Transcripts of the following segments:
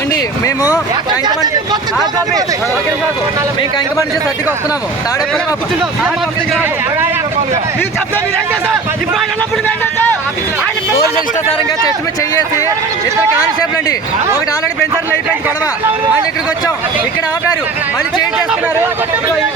అండి మేము. మేము కంకమన్ నుంచి సర్దికి వస్తున్నాము. ఇష్టాధారంగా చెట్టు మీద చెయ్యేసి ఇద్దరు కానిస్టేబుల్ అండి. ఒకటి ఆల్రెడీ పెంచారు అయిపోయింది గొడవ. మళ్ళీ ఇక్కడికి వచ్చాం. ఇక్కడ ఆపారు. మళ్ళీ చేంజ్ చేస్తున్నారు.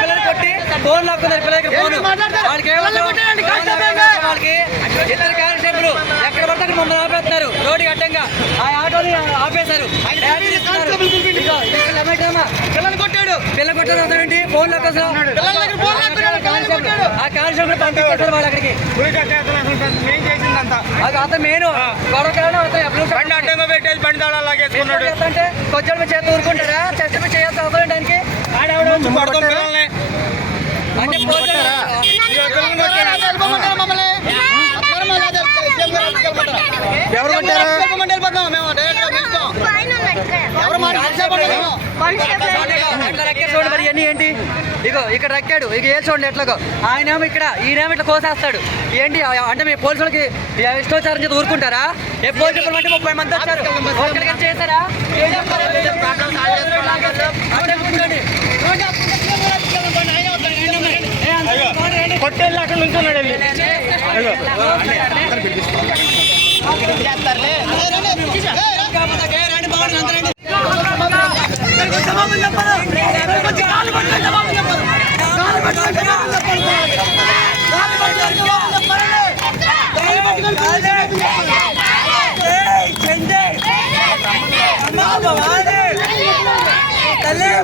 పిల్లలు కొట్టి ఫోన్ లాక్కున్నారు పిల్లల దగ్గర ఫోన్? వాళ్ళకి ఇద్దరు అక్కడ మమ్మల్ని ఆపేస్తున్నారు. రోడ్డు అడ్డంగా. ఆ ఆటోని ఆపేశారు. కొట్టాడు. పిల్లలు కొట్టాడు అతనేంటి ఫోన్ లాక్కొస్తాం ఆ కానిస్టేబుల్ పంపించేస్తారు వాళ్ళు అక్కడికి. అతను మెయిన్ గొడవకరాడు అతను ఎప్పుడు బండి అడ్డంగా పెట్టేసి బండి తాళాలు లాగేసుకున్నాడు. అంటే కొంచెం చేతి ఊరుకుంటారా? చెస్ట్ మీద చేయాల్సి అవసరం దానికి పడుకోం ఎవరు కొట్టారు? ఇవన్నీ ఏంటి? ఇగో ఇక్కడ రక్కాడు. ఇక ఏ చూడండి ఎట్లాగో? ఆయనేమో ఇక్కడ ఈయనేమో ఇట్లా కోసేస్తాడు. ఏంటి? అంటే మీ పోలీసులకి ఇష్టోచారం చేసి ఊరుకుంటారా? ఏ పోలీసులు అంటే ముప్పై మంది వచ్చారు. చేశారా? అంత- కొట్టేళ్ళు అక్కడ నుంచున్నాడు వెళ్ళి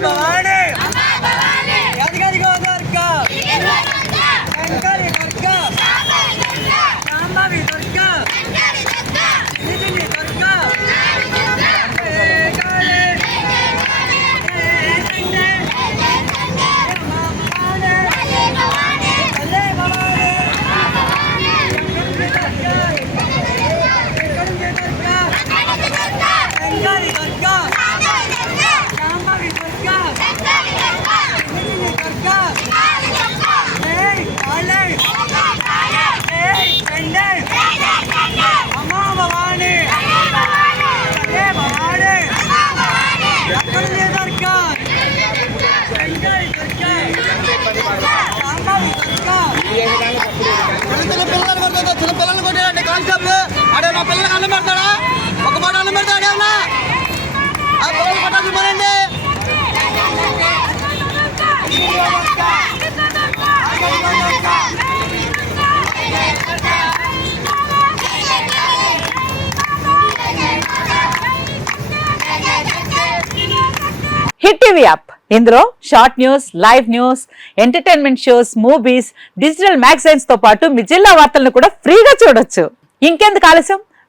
भवानी పిల్లలకు అన్నం పెడతాడా? ఒక మాట అన్నం పెడతాడు ఏమన్నా? ఆ పిల్లలు కొట్టాల్సి పనండి హిట్ టీవీ యాప్. ఇందులో short news live news entertainment shows movies digital మ్యాగజైన్స్తో పాటు మీ జిల్లా వార్తలను కూడా ఫ్రీగా చూడొచ్చు. ఇంకెందుకు ఆలస్యం?